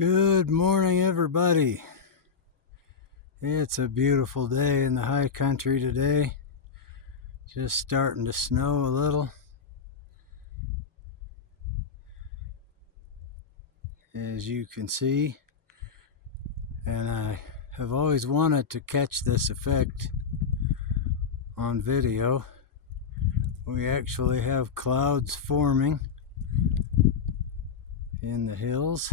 Good morning, everybody. It's a beautiful day in the high country today. Just starting to snow a little. As you can see. And I have always wanted to catch this effect on video. We actually have clouds forming in the hills.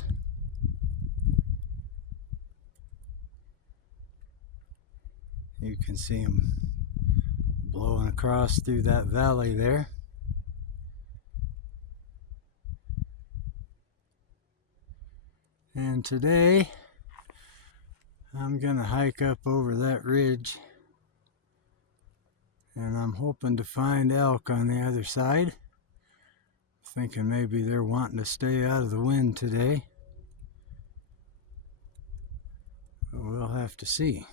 You can see them blowing across through that valley there. And today I'm gonna hike up over that ridge, and I'm hoping to find elk on the other side. Thinking maybe they're wanting to stay out of the wind today. But we'll have to see.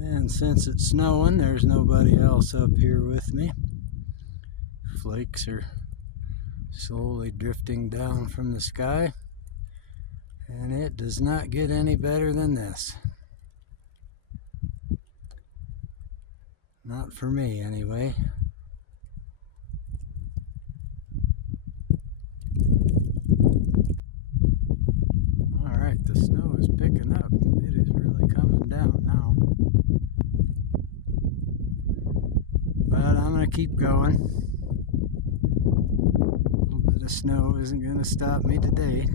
And since it's snowing, there's nobody else up here with me. Flakes are slowly drifting down from the sky, and it does not get any better than this. Not for me, anyway. Alright, the snow is picking up. It is really coming down now. But I'm going to keep going. A little bit of snow isn't going to stop me today.